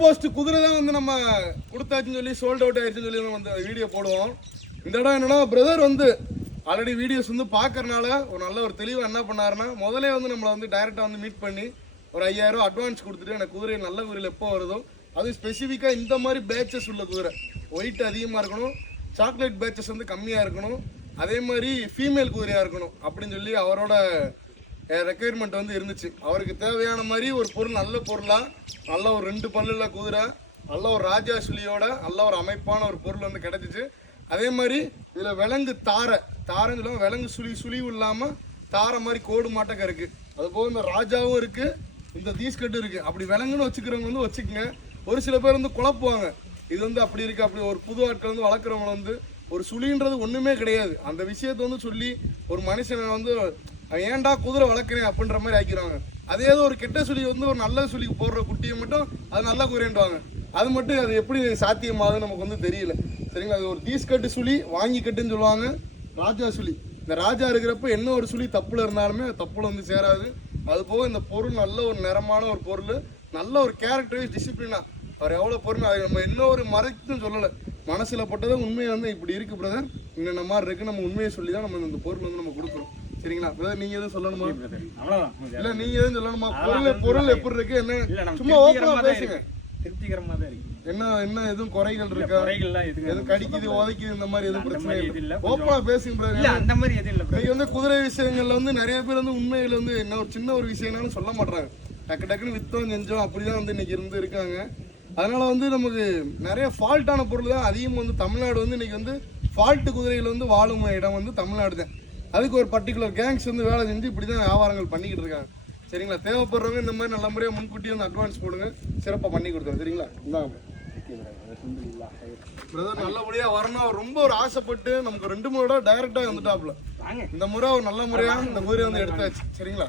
Post குதிரை தான் வந்து நம்ம கொடுத்தாச்சுன்னு சொல்லி சோல்ட் அவுட் ஆயிடுச்சுன்னு சொல்லி நம்ம அந்த வீடியோ போடுவோம். இந்த இடம் என்னன்னா பிரதர் வந்து ஆல்ரெடி வீடியோஸ் வந்து பார்க்கறனால ஒரு நல்ல ஒரு தெளிவாக என்ன பண்ணாருன்னா முதலே வந்து நம்மளை வந்து டைரெக்டாக வந்து மீட் பண்ணி ஒரு 5000 அட்வான்ஸ் கொடுத்துட்டு எனக்கு குதிரை நல்ல குதிரையில் எப்போ வருதோ அது ஸ்பெசிஃபிக்காக இந்த மாதிரி பேச்சஸ் உள்ள குதிரை ஒயிட் அதிகமாக இருக்கணும், சாக்லேட் பேச்சஸ் வந்து கம்மியாக இருக்கணும், அதே மாதிரி ஃபீமேல் குதிரையாக இருக்கணும் அப்படின்னு சொல்லி அவரோட ரெக்குயர்மெண்ட் வந்து இருந்துச்சு. அவருக்கு தேவையான மாதிரி ஒரு பொருள் நல்ல பொருளாக நல்ல ஒரு 2 பல்லுள்ள குதிரை நல்ல ஒரு ராஜா சுழியோட நல்ல ஒரு அமைப்பான ஒரு பொருள் வந்து கிடைச்சிச்சு. அதே மாதிரி இதில் விலங்கு தாரைன்னு சொல்லுவாங்க, விலங்கு சுழிவு இல்லாமல் தாரை மாதிரி கோடு மாட்டக்க இருக்குது. அதுபோக இந்த ராஜாவும் இருக்குது, இந்த தீஸ்கட்டும் இருக்குது. அப்படி விலங்குன்னு வச்சுக்கிறவங்க வந்து வச்சுக்கோங்க. ஒரு சில பேர் வந்து குழப்புவாங்க, இது வந்து அப்படி இருக்குது அப்படி. ஒரு புது ஆட்கள் வந்து வளர்க்குறவங்க வந்து ஒரு சுழின்றது ஒன்றுமே கிடையாது. அந்த விஷயத்த வந்து சொல்லி ஒரு மனுஷனை வந்து ஏன்டா குதிரை வளர்க்குறேன் அப்படின்ற மாதிரி ஆக்கிடுவாங்க. அதே ஒரு கெட்ட சுழி வந்து ஒரு நல்ல சுழி போடுற குட்டியை மட்டும் அது நல்லா குதிரைன்றாங்க. அது மட்டும் அது எப்படி சாத்தியமாகுதுன்னு நமக்கு வந்து தெரியல. சரிங்களா, அது ஒரு தீஸ்கட்டு சுழி வாங்கி கட்டுன்னு சொல்லுவாங்க, ராஜா சுழி. இந்த ராஜா இருக்கிறப்ப என்ன ஒரு சுழி தப்புல இருந்தாலுமே தப்புல வந்து சேராது. அது போக இந்த பொருள் நல்ல ஒரு நிறமான ஒரு பொருள், நல்ல ஒரு கேரக்டரைஸ் டிசிப்ளினா அவர் எவ்வளோ பொருள் அது நம்ம என்ன ஒரு மறைச்சுன்னு சொல்லலை, மனசில் பட்டதை உண்மையை வந்து இப்படி இருக்கு பிரதர், இன்னென்ன மாதிரி இருக்கு நம்ம உண்மையை சொல்லி தான் நம்ம இந்த பொருள் வந்து நம்ம கொடுக்குறோம். சரிங்களா பிரதர், நீங்க எதுவும் சொல்லணுமா? இல்ல நீங்க எதுவும் சொல்லணுமா? பொருள் எப்படி இருக்கு என்ன சும்மா ஓப்பனா பேசுங்க. திருப்திகரமா தான் இருக்கு. என்ன எதுவும் குறைகள் இருக்கா? எதுவும் கடிக்குது உதைக்குது இந்த மாதிரி எதுவும் பிரச்சனை இல்லை? ஓப்பனா பேசுங்க பிரதர். இல்ல அந்த மாதிரி எதுவும் இல்லை. நீங்க வந்து குதிரை விஷயங்கள்ல வந்து நிறைய பேர் வந்து உண்மையில வந்து என்ன ஒரு சின்ன ஒரு விஷயம்னாலும் சொல்ல மாட்டாங்க. டக்குன்னு வித்தோம் செஞ்சோம் அப்படிதான் வந்து இன்னைக்கு இருந்து இருக்காங்க. அதனால வந்து நமக்கு நிறைய ஃபால்ட்டான பொருள் தான் அதிகம் வந்து தமிழ்நாடு வந்து இன்னைக்கு வந்து ஃபால்ட்டு குதிரைகள் வந்து வாழும் இடம் வந்து தமிழ்நாடு தான். அதுக்கு ஒரு பர்டிகுலர் கேங்ஸ் வந்து வேலை செஞ்சு இப்படி தான் வியாபாரங்கள் பண்ணிக்கிட்டு இருக்காங்க. சரிங்களா, தேவைப்படுறவங்க இந்த மாதிரி நல்ல முறையாக முன்கூட்டியே வந்து அட்வான்ஸ் போடுங்க, சிறப்பாக பண்ணி கொடுத்தோம். சரிங்களா, இந்தாங்க பிரதர் நல்லபடியாக வரணும். ரொம்ப ஒரு ஆசைப்பட்டு நமக்கு 2 முறை டைரக்டாக வந்துட்டாப்புல. இந்த முறை ஒரு நல்ல முறையாக இந்த குதிரை வந்து எடுத்தாச்சு. சரிங்களா,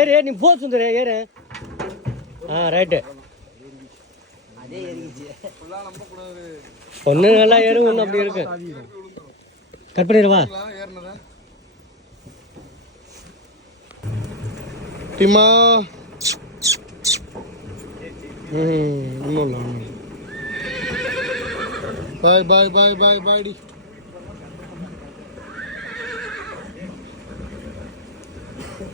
ஏறு நீ போ சுந்தர ஏறு. ரைட்டு, ஒன்று நல்லா ஏறு, ஒன்று அப்படி இருக்கு. கட் பண்ணிடுவா ஏறினதா டிமா. பாய் பாய் பாய் பாய் பாய் டி.